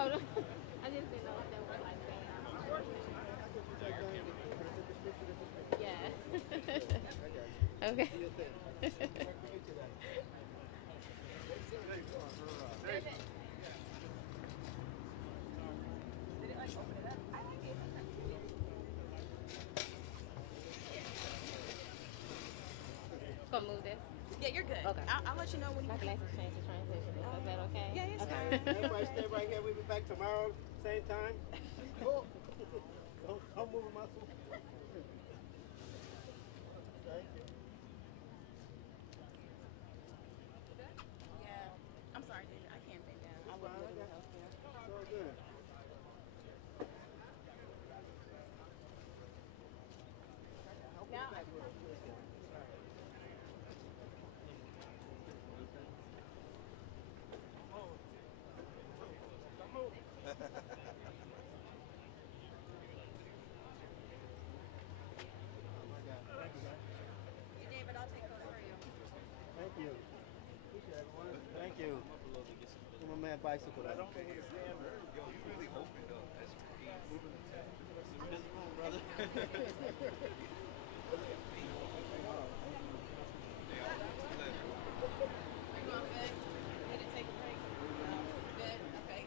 Oh, no. I just didn't know if they were like that. Yeah. Okay. Gonna move this. Yeah, you're good. Okay. I'll let you know when you My can. glasses changed to transition. Is that okay? Yeah, it's Okay. fine. Everybody stay right here. We'll be back tomorrow, same time. Oh, I'm moving my foot. Thank you. Yeah. I'm sorry, David. I can't bend down. I It's wouldn't fine, be I able to got help you. It's all good. Now, David, I'll take those for you. Thank you. Appreciate everyone. Thank you. My man bicycle. I don't think it's stand. Yo, you really opened up. That's crazy. Invisible, brother. Are you all good? Did it take a break? Good. Okay.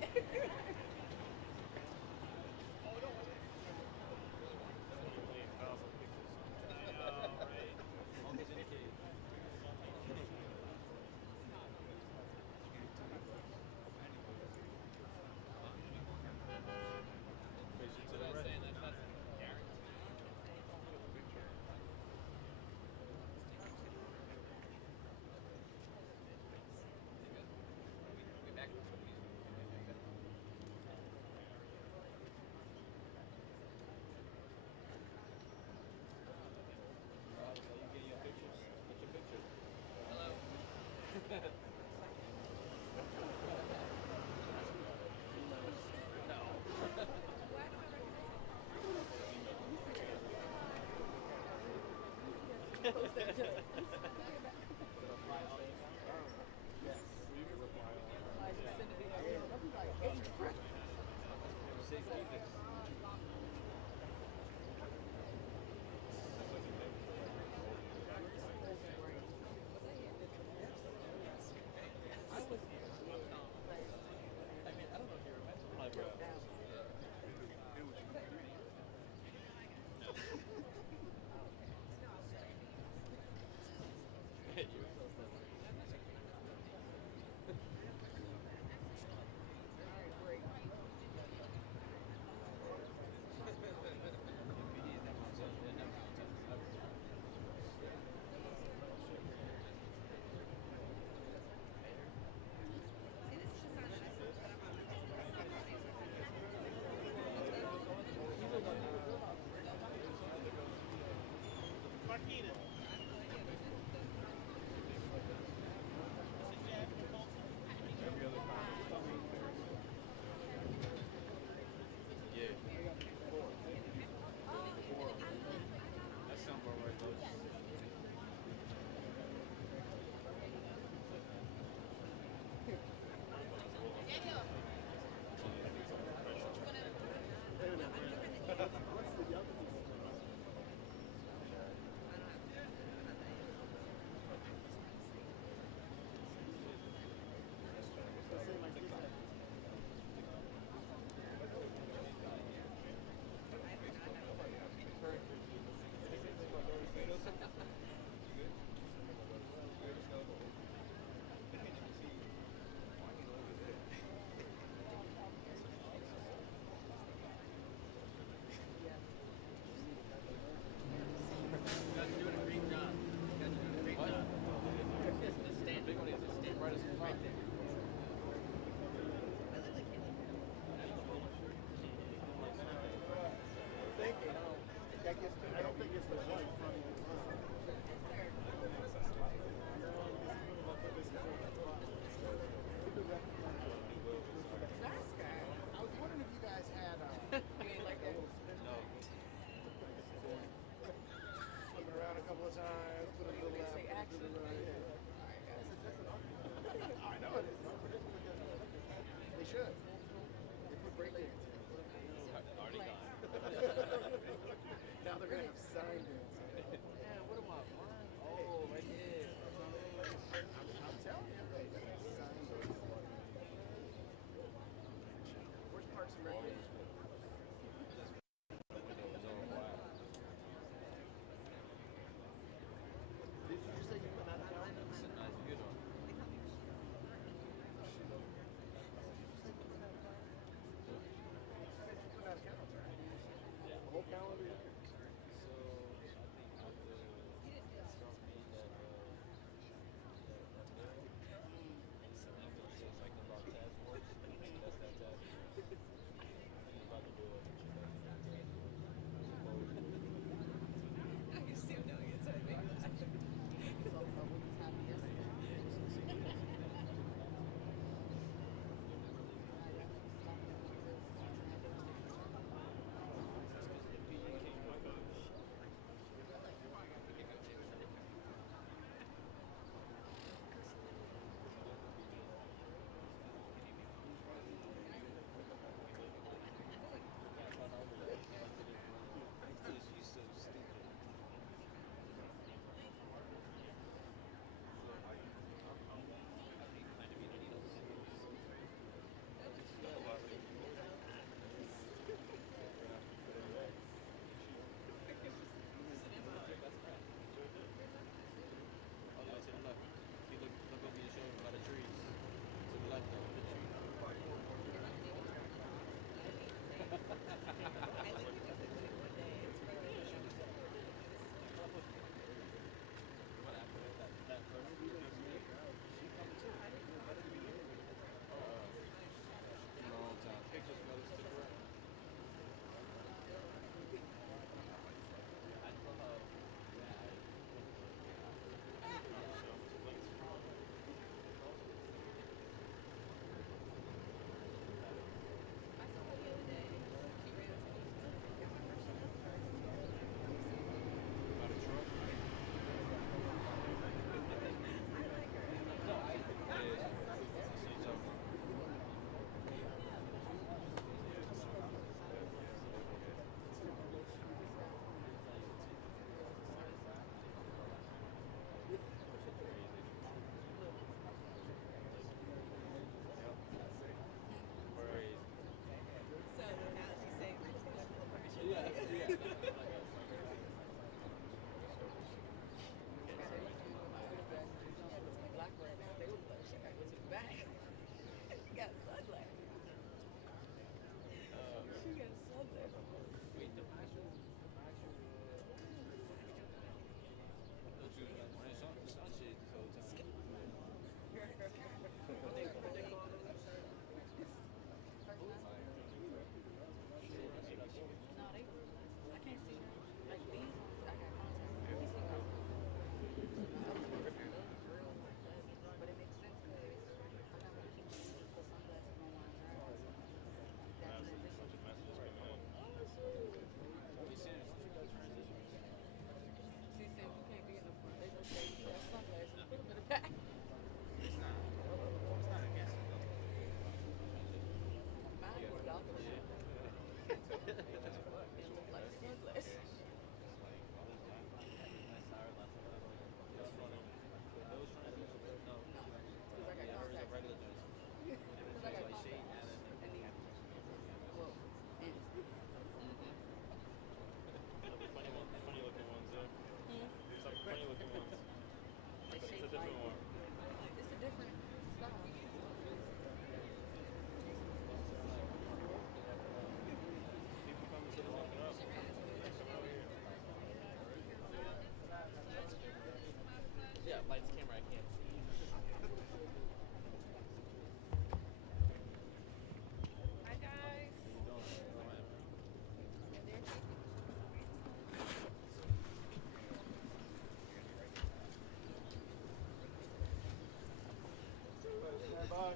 I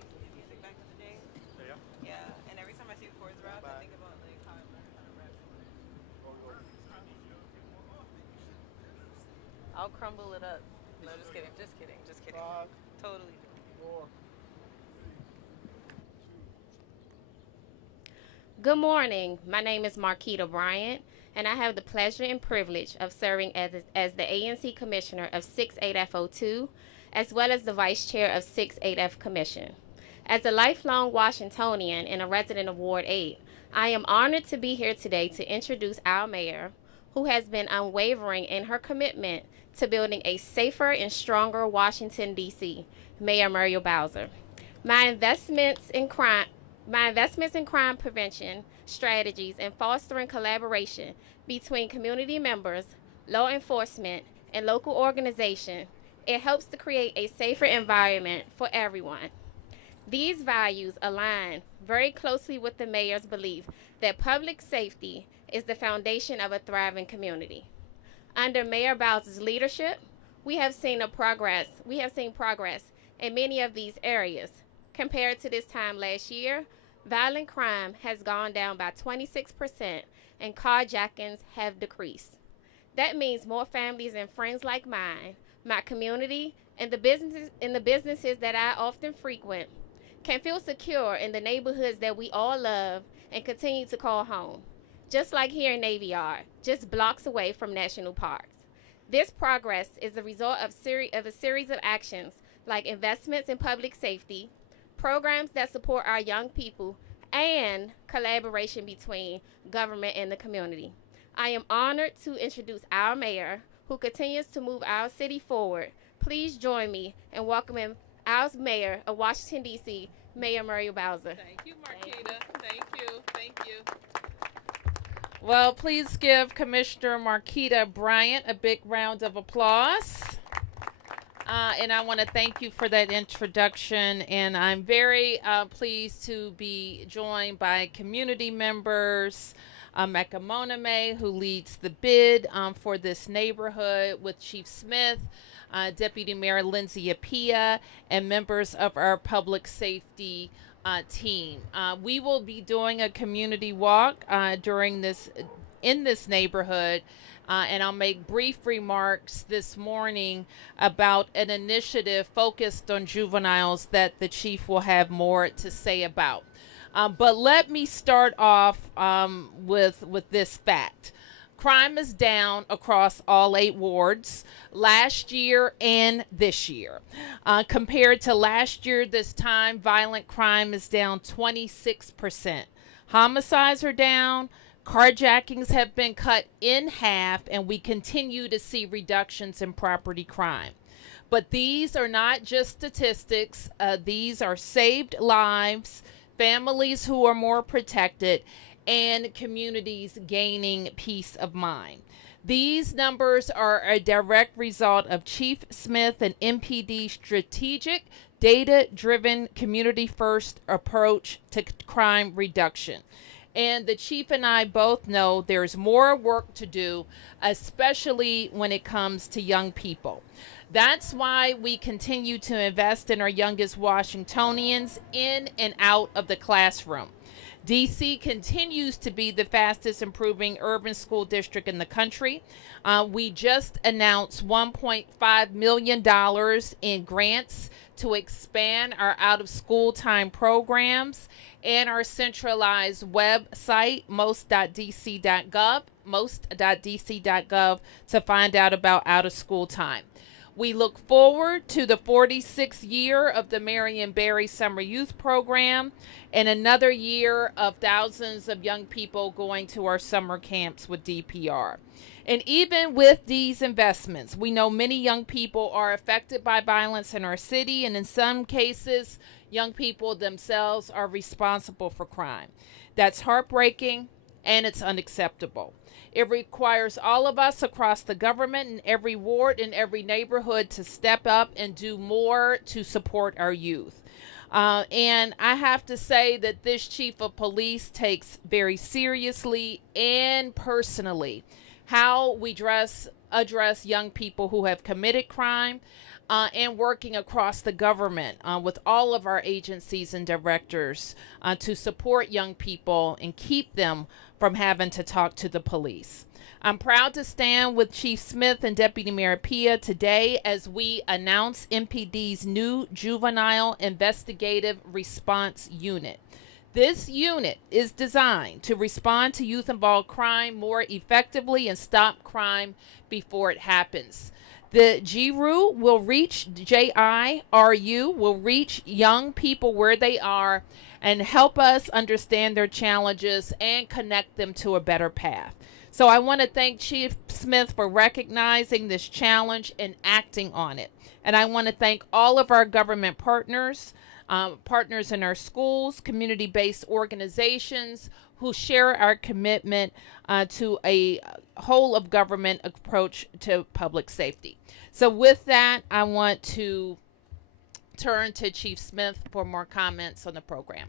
used to do music back in the day. Yeah. Yeah, and every time I see the chords rap, I think about like how I learned how to rap. I'll crumble it up. No, just kidding, just kidding, just kidding. Totally. Good morning. My name is Marquita Bryant, and I have the pleasure and privilege of serving as the ANC Commissioner of 68F02, as well as the Vice Chair of 68F Commission. As a lifelong Washingtonian and a resident of Ward 8, I am honored to be here today to introduce our mayor, who has been unwavering in her commitment to building a safer and stronger Washington, D.C., Mayor Muriel Bowser. My investments in crime prevention strategies and fostering collaboration between community members, law enforcement, and local organizations, it helps to create a safer environment for everyone. These values align very closely with the mayor's belief that public safety is the foundation of a thriving community. Under Mayor Bowser's leadership, we have seen progress in many of these areas. Compared to this time last year, violent crime has gone down by 26% and carjackings have decreased. That means more families and friends like mine, my community, and the businesses that I often frequent can feel secure in the neighborhoods that we all love and continue to call home. Just like here in Navy Yard, just blocks away from national parks. This progress is the result of a series of actions like investments in public safety, programs that support our young people, and collaboration between government and the community. I am honored to introduce our mayor, who continues to move our city forward. Please join me in welcoming our mayor of Washington, D.C., Mayor Muriel Bowser. Thank you, Marquita. Thank you. Thank you. Well, please give Commissioner Marquita Bryant a big round of applause. And I want to thank you for that introduction. And I'm very pleased to be joined by community members, Mecca Moname, who leads the bid for this neighborhood, with Chief Smith, Deputy Mayor Lindsay Apia, and members of our public safety team. We will be doing a community walk in this neighborhood. And I'll make brief remarks this morning about an initiative focused on juveniles that the chief will have more to say about. But let me start off with this fact. Crime is down across all 8 wards last year and this year. Compared to last year, this time, violent crime is down 26%. Homicides are down. Carjackings have been cut in half, and we continue to see reductions in property crime. But these are not just statistics. These are saved lives, families who are more protected, and communities gaining peace of mind. These numbers are a direct result of Chief Smith and MPD's strategic, data-driven, community-first approach to crime reduction. And the chief and I both know there's more work to do, especially when it comes to young people. That's why we continue to invest in our youngest Washingtonians in and out of the classroom. DC continues to be the fastest improving urban school district in the country. We just announced $1.5 million in grants to expand our out-of-school time programs and our centralized website, most.dc.gov, to find out about out-of-school time. We look forward to the 46th year of the Marion Barry Summer Youth Program and another year of thousands of young people going to our summer camps with DPR. And even with these investments, we know many young people are affected by violence in our city, and in some cases, young people themselves are responsible for crime. That's heartbreaking, and it's unacceptable. It requires all of us across the government, in every ward, in every neighborhood, to step up and do more to support our youth. And I have to say that this chief of police takes very seriously and personally how we address young people who have committed crime. and working across the government with all of our agencies and directors to support young people and keep them from having to talk to the police. I'm proud to stand with Chief Smith and Deputy Mayor Pia today as we announce MPD's new Juvenile Investigative Response Unit. This unit is designed to respond to youth-involved crime more effectively and stop crime before it happens. The JIRU will reach, JIRU will reach young people where they are and help us understand their challenges and connect them to a better path. So I want to thank Chief Smith for recognizing this challenge and acting on it. And I want to thank all of our government partners, partners in our schools, community-based organizations who share our commitment to a whole of government approach to public safety. So with that, I want to turn to Chief Smith for more comments on the program.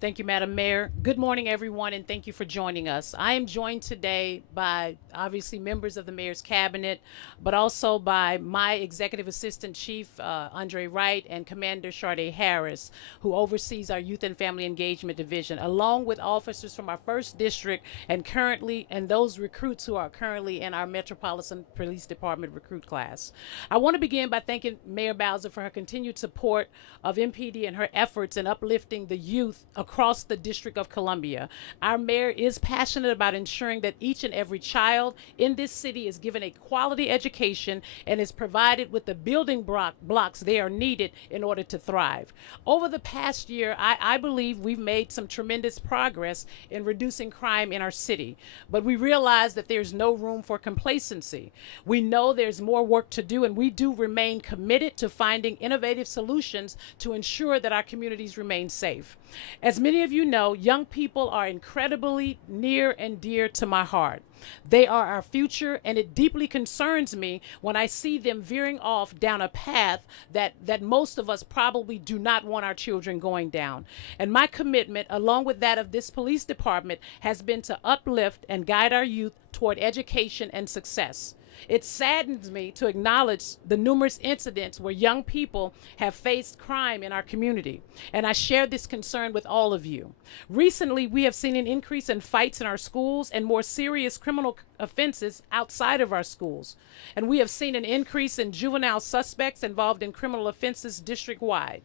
Thank you, Madam Mayor. Good morning, everyone, and thank you for joining us. I am joined today by, obviously, members of the Mayor's Cabinet, but also by my Executive Assistant Chief, Andre Wright, and Commander Sade Harris, who oversees our Youth and Family Engagement Division, along with officers from our 1st District and those recruits who are currently in our Metropolitan Police Department recruit class. I want to begin by thanking Mayor Bowser for her continued support of MPD and her efforts in uplifting the youth across the District of Columbia. Our mayor is passionate about ensuring that each and every child in this city is given a quality education and is provided with the building blocks they are needed in order to thrive. Over the past year, I believe we've made some tremendous progress in reducing crime in our city, but we realize that there's no room for complacency. We know there's more work to do, and we do remain committed to finding innovative solutions to ensure that our communities remain safe. As many of you know, young people are incredibly near and dear to my heart. They are our future, and it deeply concerns me when I see them veering off down a path that most of us probably do not want our children going down. And my commitment, along with that of this police department, has been to uplift and guide our youth toward education and success. It saddens me to acknowledge the numerous incidents where young people have faced crime in our community, and I share this concern with all of you. Recently, we have seen an increase in fights in our schools and more serious criminal offenses outside of our schools, and we have seen an increase in juvenile suspects involved in criminal offenses district-wide.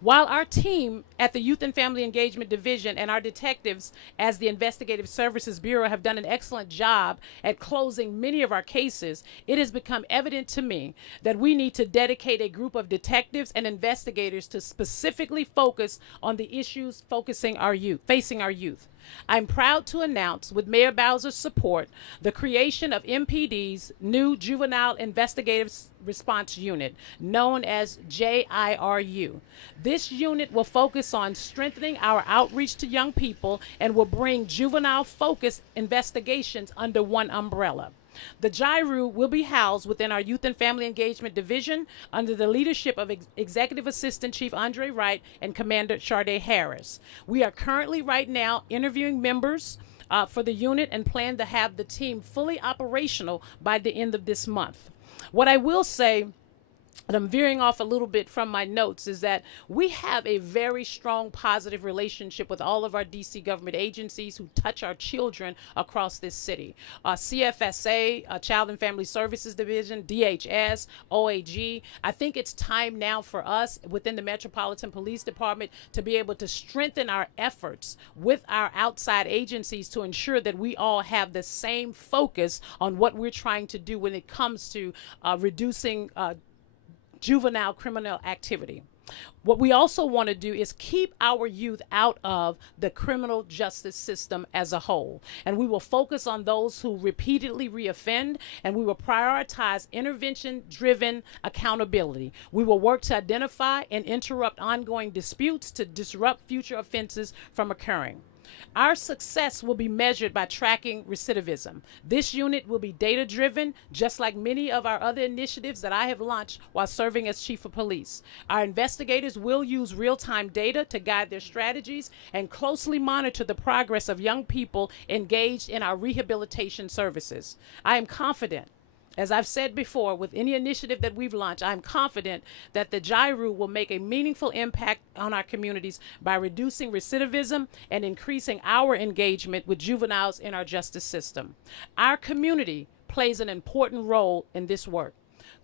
While our team at the Youth and Family Engagement Division and our detectives as the Investigative Services Bureau have done an excellent job at closing many of our cases, it has become evident to me that we need to dedicate a group of detectives and investigators to specifically focus on the issues facing our youth. I'm proud to announce, with Mayor Bowser's support, the creation of MPD's new Juvenile Investigative Response Unit, known as JIRU. This unit will focus on strengthening our outreach to young people and will bring juvenile-focused investigations under one umbrella. The JIRU will be housed within our Youth and Family Engagement Division under the leadership of Executive Assistant Chief Andre Wright and Commander Sade Harris. We are currently right now interviewing members for the unit and plan to have the team fully operational by the end of this month. What I will say, and I'm veering off a little bit from my notes, is that we have a very strong positive relationship with all of our DC government agencies who touch our children across this city. CFSA, Child and Family Services Division, DHS, OAG. I think it's time now for us within the Metropolitan Police Department to be able to strengthen our efforts with our outside agencies to ensure that we all have the same focus on what we're trying to do when it comes to reducing juvenile criminal activity. What we also want to do is keep our youth out of the criminal justice system as a whole. And we will focus on those who repeatedly reoffend, and we will prioritize intervention-driven accountability. We will work to identify and interrupt ongoing disputes to disrupt future offenses from occurring. Our success will be measured by tracking recidivism. This unit will be data-driven, just like many of our other initiatives that I have launched while serving as Chief of Police. Our investigators will use real-time data to guide their strategies and closely monitor the progress of young people engaged in our rehabilitation services. I am confident As I've said before, with any initiative that we've launched, I'm confident that the JIRU will make a meaningful impact on our communities by reducing recidivism and increasing our engagement with juveniles in our justice system. Our community plays an important role in this work.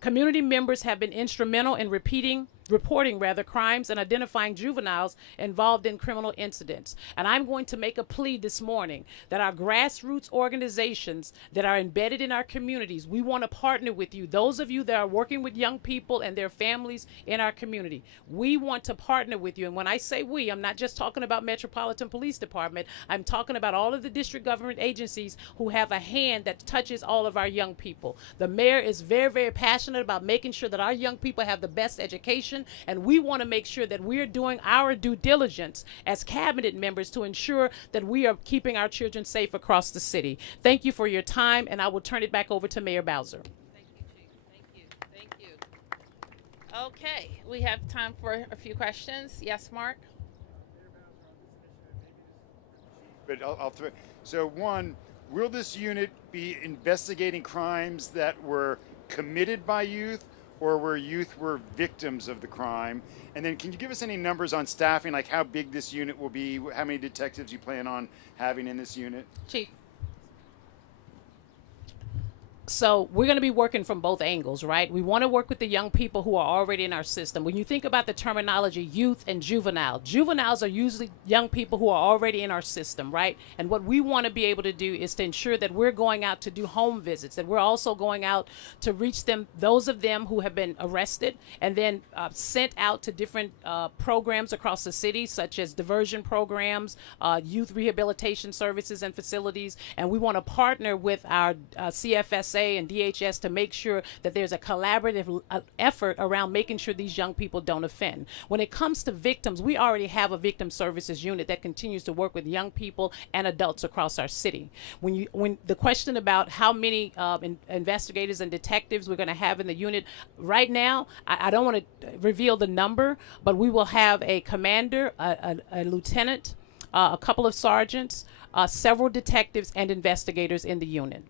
Community members have been instrumental in reporting crimes and identifying juveniles involved in criminal incidents. And I'm going to make a plea this morning that our grassroots organizations that are embedded in our communities, we want to partner with you. Those of you that are working with young people and their families in our community, we want to partner with you. And when I say we, I'm not just talking about Metropolitan Police Department. I'm talking about all of the district government agencies who have a hand that touches all of our young people. The mayor is very, very passionate about making sure that our young people have the best education, and we want to make sure that we're doing our due diligence as cabinet members to ensure that we are keeping our children safe across the city. Thank you for your time, and I will turn it back over to Mayor Bowser. Thank you, Chief. Thank you. Thank you. Okay, we have time for a few questions. Yes, Mark? But I'll throw. So one, will this unit be investigating crimes that were committed by youth or where youth were victims of the crime? And then can you give us any numbers on staffing, like how big this unit will be, how many detectives you plan on having in this unit? Chief. So we're going to be working from both angles, right? We want to work with the young people who are already in our system. When you think about the terminology youth and juvenile, juveniles are usually young people who are already in our system, right? And what we want to be able to do is to ensure that we're going out to do home visits, that we're also going out to reach them, those of them who have been arrested and then sent out to different programs across the city, such as diversion programs, youth rehabilitation services and facilities. And we want to partner with our CFSA and DHS to make sure that there's a collaborative effort around making sure these young people don't offend. When it comes to victims, we already have a victim services unit that continues to work with young people and adults across our city. When the question about how many investigators and detectives we're going to have in the unit, right now, I don't want to reveal the number, but we will have a commander, a lieutenant, a couple of sergeants, several detectives and investigators in the unit.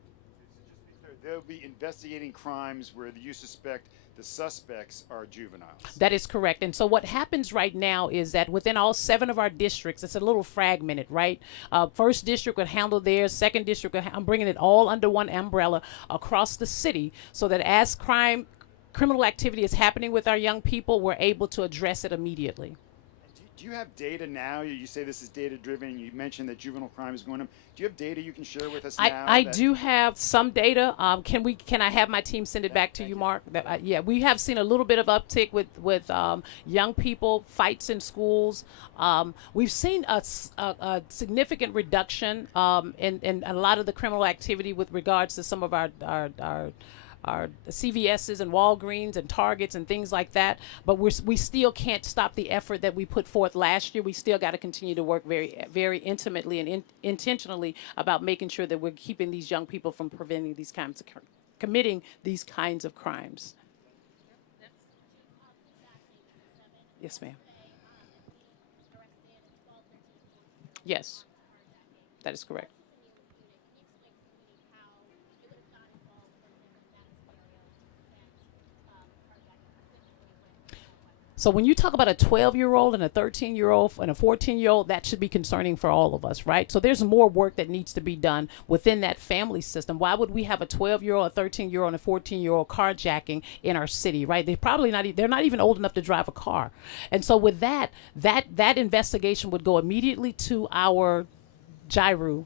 They'll be investigating crimes where you suspect the suspects are juveniles. That is correct. And so what happens right now is that within all 7 of our districts, it's a little fragmented, right? First district would handle theirs, second district, I'm bringing it all under one umbrella across the city so that as criminal activity is happening with our young people, we're able to address it immediately. Do you have data now? You say this is data driven, and you mentioned that juvenile crime is going up. Do you have data you can share with us now? I do have some data. Can I have my team send it back to you, Mark? Yeah, we have seen a little bit of uptick with young people, fights in schools. We've seen a significant reduction in a lot of the criminal activity with regards to some of our CVS's and Walgreens and Targets and things like that, but we still can't stop the effort that we put forth last year. We still got to continue to work very, very intimately and intentionally about making sure that we're keeping these young people from preventing these kinds of committing these kinds of crimes. Yes, ma'am. Yes, that is correct. So when you talk about a 12-year-old and a 13-year-old and a 14-year-old, that should be concerning for all of us, right? So there's more work that needs to be done within that family system. Why would we have a 12-year-old, a 13-year-old, and a 14-year-old carjacking in our city, right? They're not even old enough to drive a car. And so with that investigation would go immediately to our JIRU.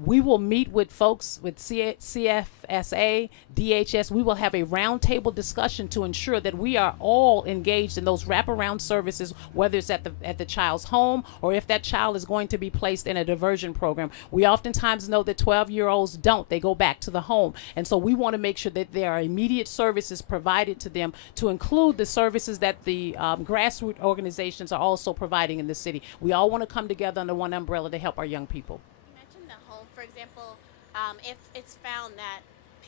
We will meet with folks with CFSA, DHS. We will have a roundtable discussion to ensure that we are all engaged in those wraparound services, whether it's at the child's home or if that child is going to be placed in a diversion program. We oftentimes know that 12-year-olds don't. They go back to the home. And so we want to make sure that there are immediate services provided to them to include the services that the grassroots organizations are also providing in the city. We all want to come together under one umbrella to help our young people. For example, if it's found that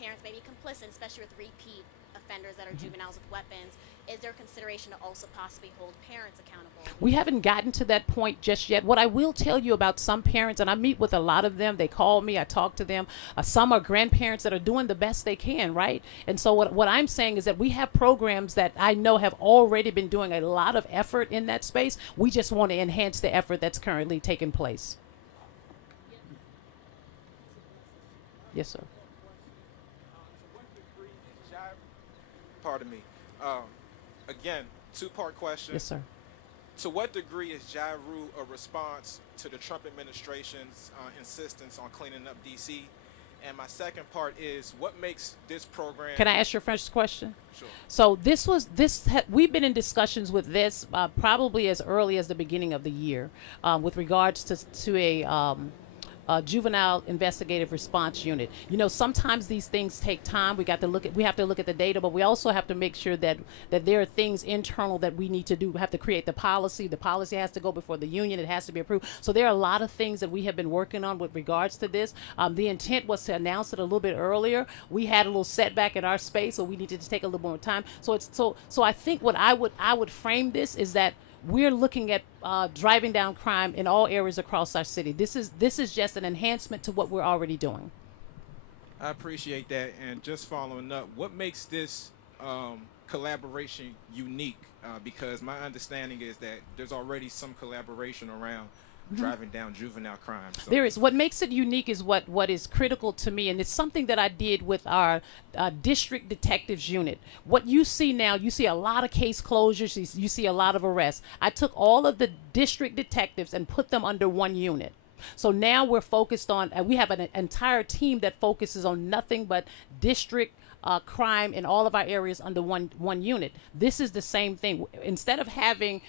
parents may be complicit, especially with repeat offenders that are juveniles with weapons, is there consideration to also possibly hold parents accountable? We haven't gotten to that point just yet. What I will tell you about some parents, and I meet with a lot of them, they call me, I talk to them. Some are grandparents that are doing the best they can, right? And so what I'm saying is that we have programs that I know have already been doing a lot of effort in that space. We just want to enhance the effort that's currently taking place. Yes, sir. Pardon me. Again, two-part question. Yes, sir. To what degree is JIRU a response to the Trump administration's insistence on cleaning up D.C.? And my second part is, what makes this program... Can I ask your first question? Sure. So we've been in discussions with this probably as early as the beginning of the year with regards to a juvenile investigative response unit. You know, sometimes these things take time. We have to look at the data, but we also have to make sure that there are things internal that we need to do. We have to create the policy. The policy has to go before the union. It has to be approved. So there are a lot of things that we have been working on with regards to this. The intent was to announce it a little bit earlier. We had a little setback in our space, so we needed to take a little more time. So I think what I would frame this is that we're looking at driving down crime in all areas across our city. This is just an enhancement to what we're already doing. I appreciate that. And just following up, what makes this collaboration unique? Because my understanding is that there's already some collaboration around driving down juvenile crime. So there is. What makes it unique is what is critical to me, and it's something that I did with our district detectives unit. What you see now, you see a lot of case closures, you see a lot of arrests. I took all of the district detectives and put them under one unit. So now we're focused on, we have an entire team that focuses on nothing but district crime in all of our areas under one unit. This is the same thing. Instead of having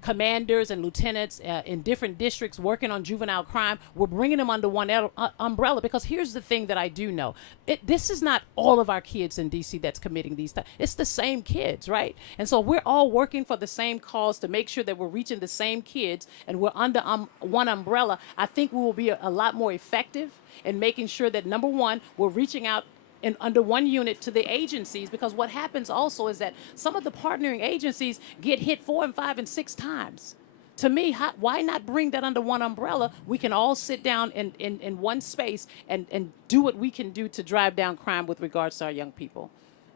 commanders and lieutenants in different districts working on juvenile crime, we're bringing them under one umbrella, because here's the thing that I do know. This is not all of our kids in D.C. that's committing these things. It's the same kids, right? And so we're all working for the same cause to make sure that we're reaching the same kids and we're under one umbrella. I think we will be a lot more effective in making sure that, number one, we're reaching out under one unit to the agencies, because what happens also is that some of the partnering agencies get hit 4 and 5 and 6 times. To me, why not bring that under one umbrella? We can all sit down in one space and do what we can do to drive down crime with regards to our young people.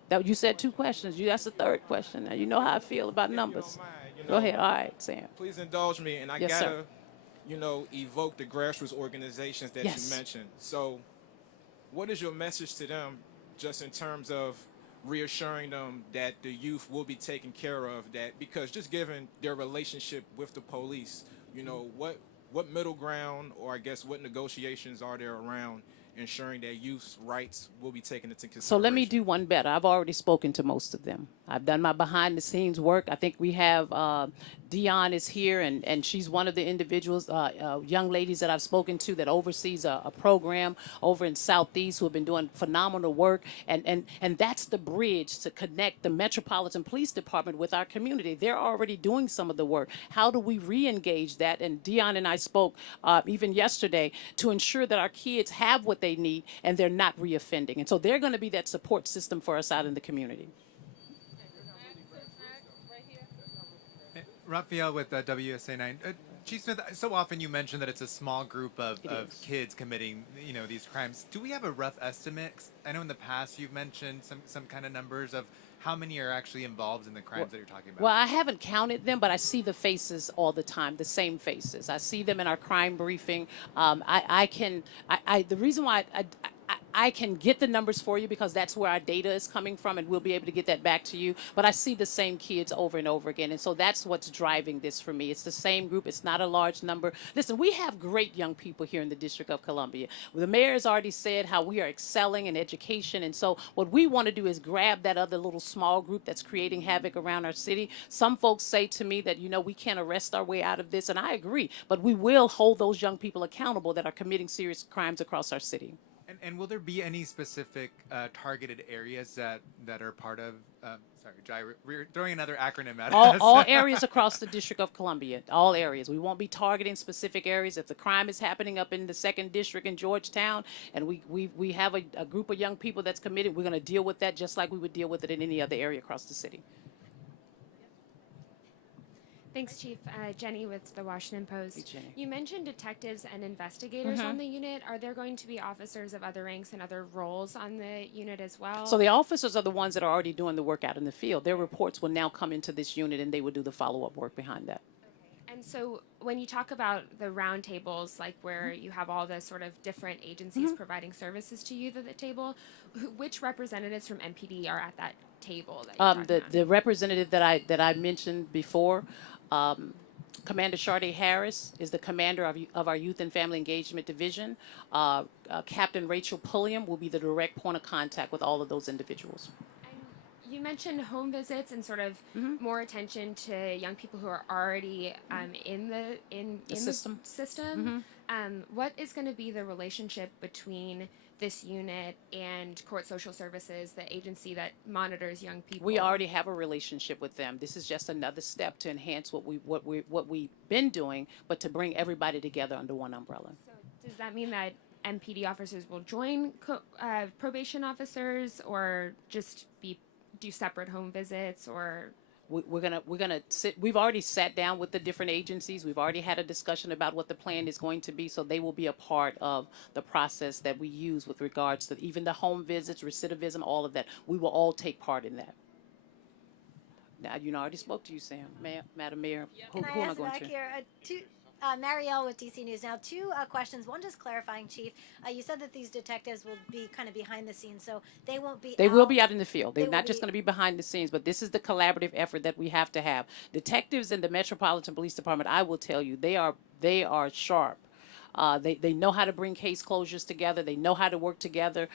That you said 2 questions. That's the third question. Now, you know how I feel about numbers. Go ahead. All right, Sam. Please indulge me, and I Yes, gotta, sir. Evoke the grassroots organizations that Yes. you mentioned. So, what is your message to them, just in terms of reassuring them that the youth will be taken care of? That, because just given their relationship with the police, what middle ground, or I guess what negotiations are there around ensuring that youth's rights will be taken into consideration? So let me do one better. I've already spoken to most of them. I've done my behind the scenes work. I think we have Dion is here, and she's one of the individuals, young ladies that I've spoken to that oversees a program over in Southeast who have been doing phenomenal work. And that's the bridge to connect the Metropolitan Police Department with our community. They're already doing some of the work. How do we re-engage that? And Dion and I spoke even yesterday to ensure that our kids have what they need and they're not reoffending. And so they're going to be that support system for us out in the community. Raphael with WSA 9. Chief Smith, so often you mention that it's a small group of kids committing, these crimes. Do we have a rough estimate? I know in the past you've mentioned some kind of numbers of how many are actually involved in the crimes that you're talking about. Well, I haven't counted them, but I see the faces all the time, the same faces. I see them in our crime briefing. The reason why I can get the numbers for you because that's where our data is coming from, and we'll be able to get that back to you. But I see the same kids over and over again, and so that's what's driving this for me. It's the same group. It's not a large number. Listen, we have great young people here in the District of Columbia. The mayor has already said how we are excelling in education, and so what we want to do is grab that other little small group that's creating havoc around our city. Some folks say to me that, we can't arrest our way out of this, and I agree, but we will hold those young people accountable that are committing serious crimes across our city. And will there be any specific targeted areas that are part of? Sorry, JIRU. We're throwing another acronym at us. All areas across the District of Columbia, all areas. We won't be targeting specific areas. If the crime is happening up in the 2nd District in Georgetown, and we have a group of young people that's committed, we're going to deal with that just like we would deal with it in any other area across the city. Thanks, Chief. Jenny with the Washington Post. Hey, Jenny. You mentioned detectives and investigators on the unit. Are there going to be officers of other ranks and other roles on the unit as well? So the officers are the ones that are already doing the work out in the field. Their reports will now come into this unit, and they will do the follow-up work behind that. And so when you talk about the roundtables, like where you have all the sort of different agencies providing services to youth at the table, which representatives from MPD are at that table? That The representative that I mentioned before, Commander Sharday Harris is the commander of our Youth and Family Engagement Division. Captain Rachel Pulliam will be the direct point of contact with all of those individuals. You mentioned home visits and sort of more attention to young people who are already in the system. What is going to be the relationship between this unit and Court Social Services, the agency that monitors young people? We already have a relationship with them. This is just another step to enhance what we've been doing, but to bring everybody together under one umbrella. So does that mean that MPD officers will join probation officers, or just do separate home visits, or? We're gonna sit. We've already sat down with the different agencies. We've already had a discussion about what the plan is going to be. So they will be a part of the process that we use with regards to even the home visits, recidivism, all of that. We will all take part in that. Now, I already spoke to you, Sam, Madam Mayor. Can I ask back here? Marielle with DC News. Now, two questions. One, just clarifying, Chief. You said that these detectives will be kind of behind the scenes, so they won't be. They will be out in the field. They're not just going to be behind the scenes, but this is the collaborative effort that we have to have. Detectives in the Metropolitan Police Department, I will tell you, they are sharp. They know how to bring case closures together. They know how to work together.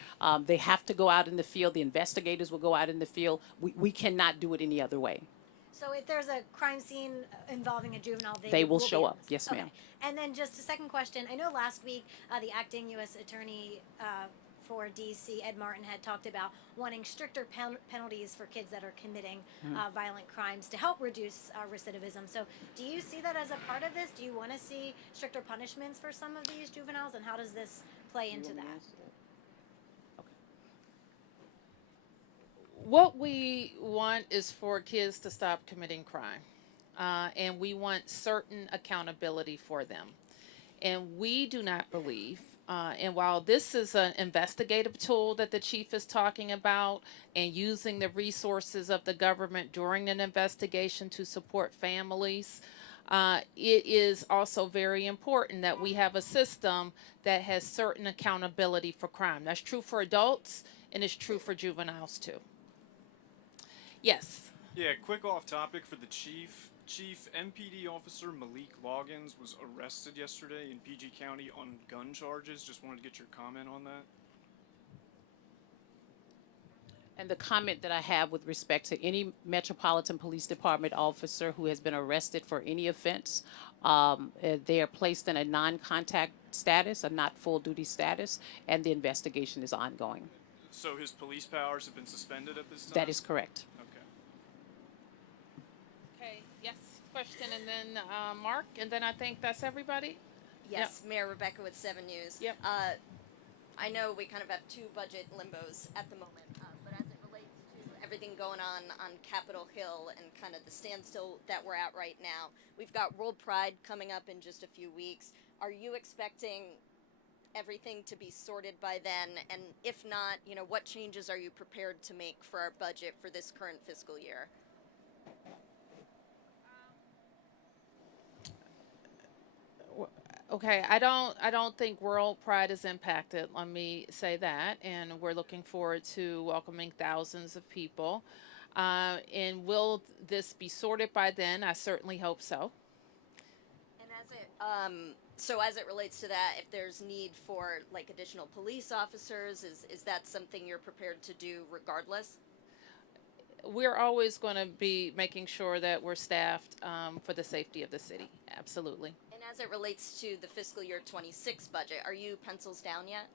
They have to go out in the field. The investigators will go out in the field. We cannot do it any other way. So if there's a crime scene involving a juvenile, they will show up. Yes, ma'am. And then just a second question. I know last week the acting U.S. Attorney for D.C., Ed Martin, had talked about wanting stricter penalties for kids that are committing violent crimes to help reduce recidivism. So do you see that as a part of this? Do you want to see stricter punishments for some of these juveniles? And how does this play into that? What we want is for kids to stop committing crime. And we want certain accountability for them. And we do not believe, and while this is an investigative tool that the chief is talking about and using the resources of the government during an investigation to support families, it is also very important that we have a system that has certain accountability for crime. That's true for adults, and it's true for juveniles too. Yes. Yeah, quick off topic for the chief. Chief, MPD officer Malik Loggins was arrested yesterday in PG County on gun charges. Just wanted to get your comment on that. And the comment that I have with respect to any Metropolitan Police Department officer who has been arrested for any offense, they are placed in a non-contact status, a not full duty status, and the investigation is ongoing. So his police powers have been suspended at this time? That is correct. Okay, yes, question, and then Mark, and then I think that's everybody? Yes, yep. Mayor Rebecca with 7 News. Yep. I know we kind of have two budget limbos at the moment, but as it relates to everything going on Capitol Hill and kind of the standstill that we're at right now, we've got World Pride coming up in just a few weeks. Are you expecting everything to be sorted by then? And if not, what changes are you prepared to make for our budget for this current fiscal year? Okay, I don't think World Pride is impacted. Let me say that, and we're looking forward to welcoming thousands of people. And will this be sorted by then? I certainly hope so. And as it relates to that, if there's need for additional police officers, is that something you're prepared to do regardless? We're always going to be making sure that we're staffed for the safety of the city. Absolutely. And as it relates to the fiscal year 26 budget, are you pencils down yet?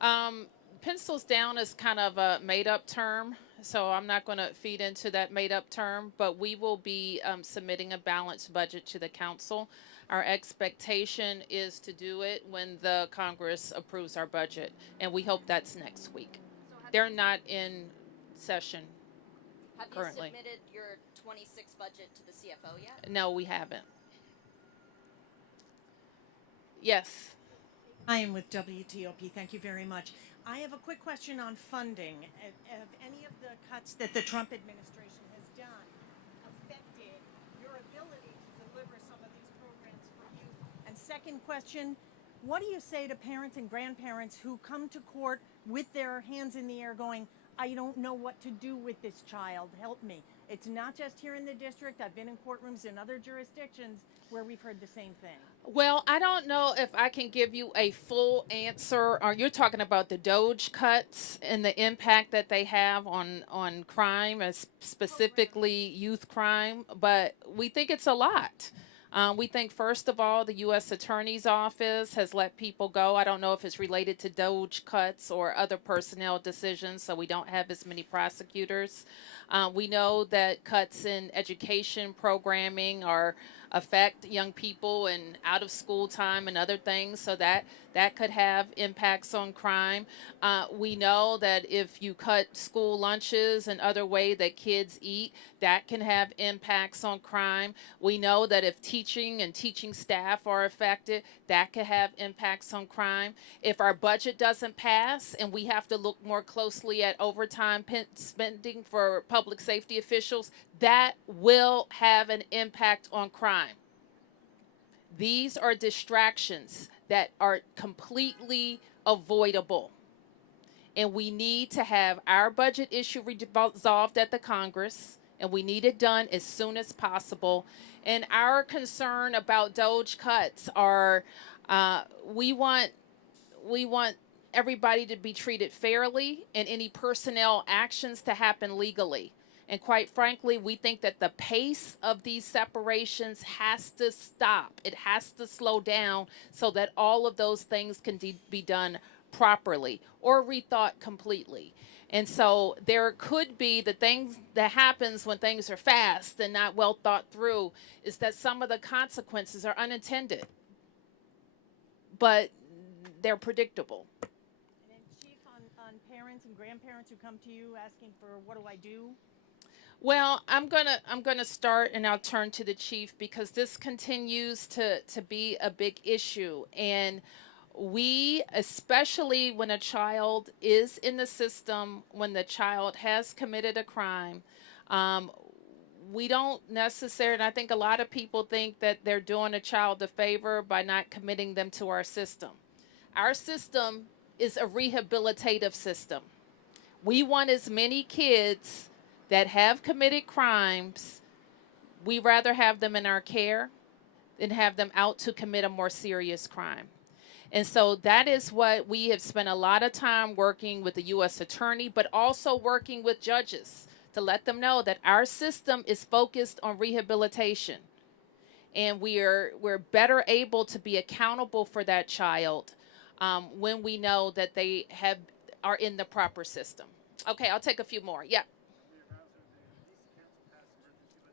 Pencils down is kind of a made-up term, so I'm not going to feed into that made-up term, but we will be submitting a balanced budget to the council. Our expectation is to do it when the Congress approves our budget, and we hope that's next week. They're not in session Have currently. you submitted your 26 budget to the CFO yet? No, we haven't. Yes. I am with WTOP. Thank you very much. I have a quick question on funding. Have any of the cuts that the Trump administration has done affected your ability to deliver some of these programs for youth? And second question, what do you say to parents and grandparents who come to court with their hands in the air going, I don't know what to do with this child, help me? It's not just here in the district. I've been in courtrooms in other jurisdictions where we've heard the same thing. Well, I don't know if I can give you a full answer. Or you're talking about the Doge cuts and the impact that they have on crime, as specifically youth crime. But we think it's a lot. We think, first of all, the U.S. Attorney's Office has let people go. I don't know if it's related to Doge cuts or other personnel decisions, so we don't have as many prosecutors. We know that cuts in education programming are affect young people and out of school time and other things, so that could have impacts on crime. We know that if you cut school lunches and other way that kids eat, that can have impacts on crime. We know that if teaching and teaching staff are affected, that could have impacts on crime. If our budget doesn't pass and we have to look more closely at overtime spending for public safety officials, that will have an impact on crime. These are distractions that are completely avoidable. And we need to have our budget issue resolved at the Congress, and we need it done as soon as possible. And our concern about Doge cuts are we want everybody to be treated fairly and any personnel actions to happen legally. And quite frankly, we think that the pace of these separations has to stop. It has to slow down so that all of those things can be done properly or rethought completely. And so there could be the things that happens when things are fast and not well thought through is that some of the consequences are unintended, but they're predictable. And then, Chief, on parents and grandparents who come to you asking for what do I do? Well, I'm gonna start, and I'll turn to the chief because this continues to be a big issue, and we, especially when a child is in the system, when the child has committed a crime, we don't necessarily, and I think a lot of people think that they're doing a child a favor by not committing them to our system. Our system is a rehabilitative system. We want as many kids that have committed crimes, we rather have them in our care than have them out to commit a more serious crime. And so that is what we have spent a lot of time working with the U.S. Attorney, but also working with judges to let them know that our system is focused on rehabilitation. And we're better able to be accountable for that child when we know that they are in the proper system. Okay, I'll take a few more. Yeah.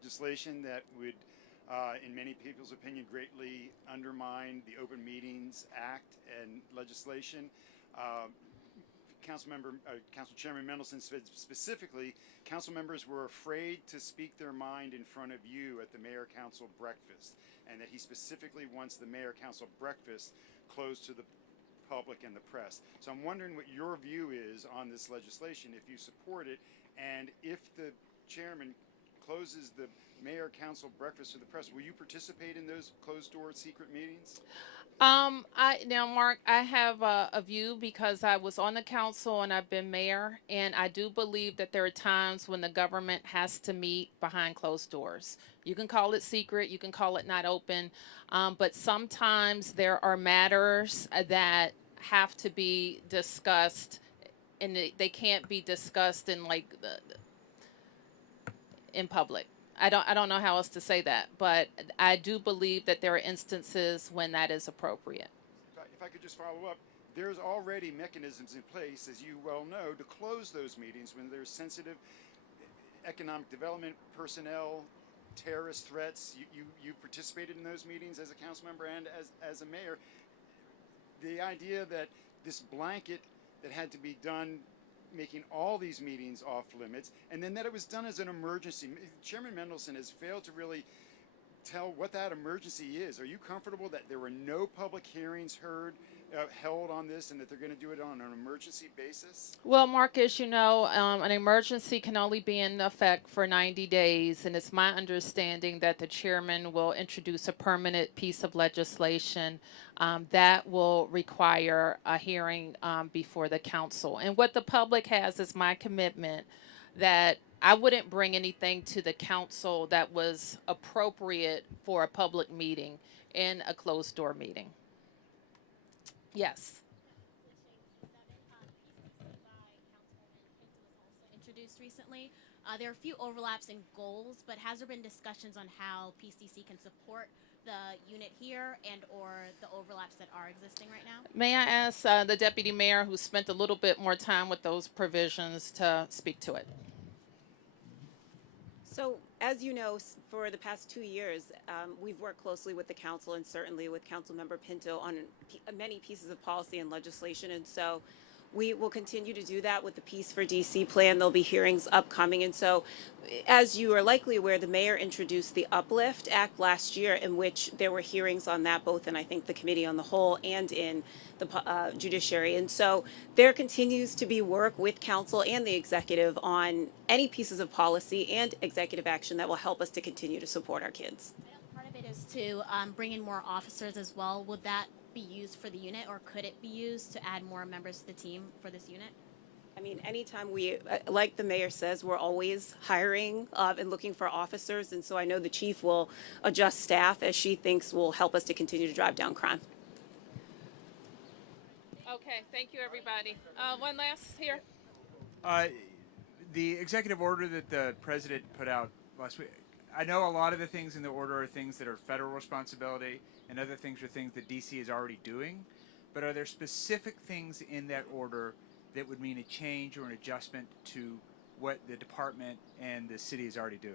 Legislation that would, in many people's opinion, greatly undermine the Open Meetings Act and legislation. Council Chairman Mendelson said specifically, council members were afraid to speak their mind in front of you at the mayor-council breakfast, and that he specifically wants the mayor-council breakfast closed to the public and the press. So I'm wondering what your view is on this legislation, if you support it, and if the chairman closes the mayor-council breakfast to the press, will you participate in those closed-door secret meetings? Now, Mark, I have a view because I was on the council and I've been mayor, and I do believe that there are times when the government has to meet behind closed doors. You can call it secret, you can call it not open, but sometimes there are matters that have to be discussed, and they can't be discussed in in public. I don't know how else to say that, but I do believe that there are instances when that is appropriate. If I could just follow up, there's already mechanisms in place, as you well know, to close those meetings when there's sensitive economic development personnel, terrorist threats. You participated in those meetings as a council member and as a mayor. The idea that this blanket that had to be done making all these meetings off limits, and then that it was done as an emergency. Chairman Mendelson has failed to really tell what that emergency is. Are you comfortable that there were no public hearings held on this, and that they're going to do it on an emergency basis? Well, Marcus, you know, an emergency can only be in effect for 90 days, and it's my understanding that the chairman will introduce a permanent piece of legislation that will require a hearing before the council. And what the public has is my commitment that I wouldn't bring anything to the council that was appropriate for a public meeting in a closed door meeting. Yes. Introduced recently. There are a few overlaps in goals, but has there been discussions on how PCC can support the unit here and or the overlaps that are existing right now? May I ask the deputy mayor, who spent a little bit more time with those provisions, to speak to it? So, as you know, for the past 2 years, we've worked closely with the council and certainly with Councilmember Pinto on many pieces of policy and legislation. And so we will continue to do that with the Peace for DC plan. There'll be hearings upcoming. And so, as you are likely aware, the mayor introduced the Uplift Act last year, in which there were hearings on that, both in, I think, the Committee on the Whole and in the judiciary. And so there continues to be work with council and the executive on any pieces of policy and executive action that will help us to continue to support our kids. Part of it is to bring in more officers as well. Would that be used for the unit, or could it be used to add more members to the team for this unit? I mean, anytime we, like the mayor says, we're always hiring and looking for officers. And so I know the chief will adjust staff as she thinks will help us to continue to drive down crime. Okay, thank you, everybody. One last here. The executive order that the president put out last week, I know a lot of the things in the order are things that are federal responsibility, and other things are things that DC is already doing. But are there specific things in that order that would mean a change or an adjustment to what the department and the city is already doing?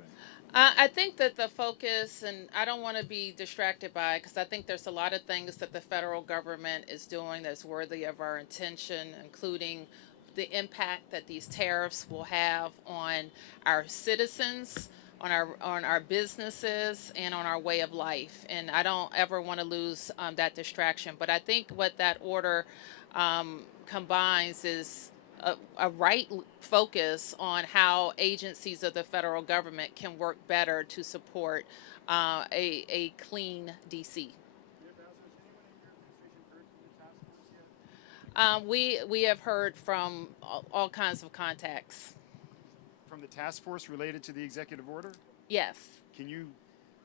I think that the focus, and I don't want to be distracted by it, because I think there's a lot of things that the federal government is doing that's worthy of our attention, including the impact that these tariffs will have on our citizens, on our businesses, and on our way of life. And I don't ever want to lose that distraction. But I think what that order combines is a right focus on how agencies of the federal government can work better to support a clean DC. We have heard from all kinds of contacts. From the task force related to the executive order? Yes. Can you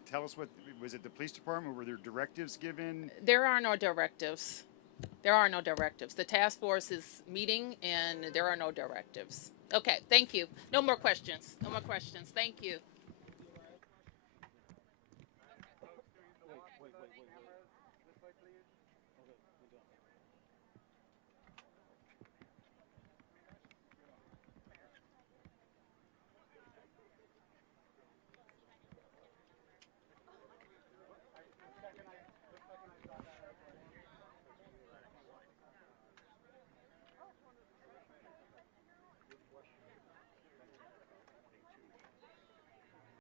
tell us what, was it the police department, or were there directives given? There are no directives. There are no directives. The task force is meeting and there are no directives. Okay, thank you. No more questions. No more questions. Thank you.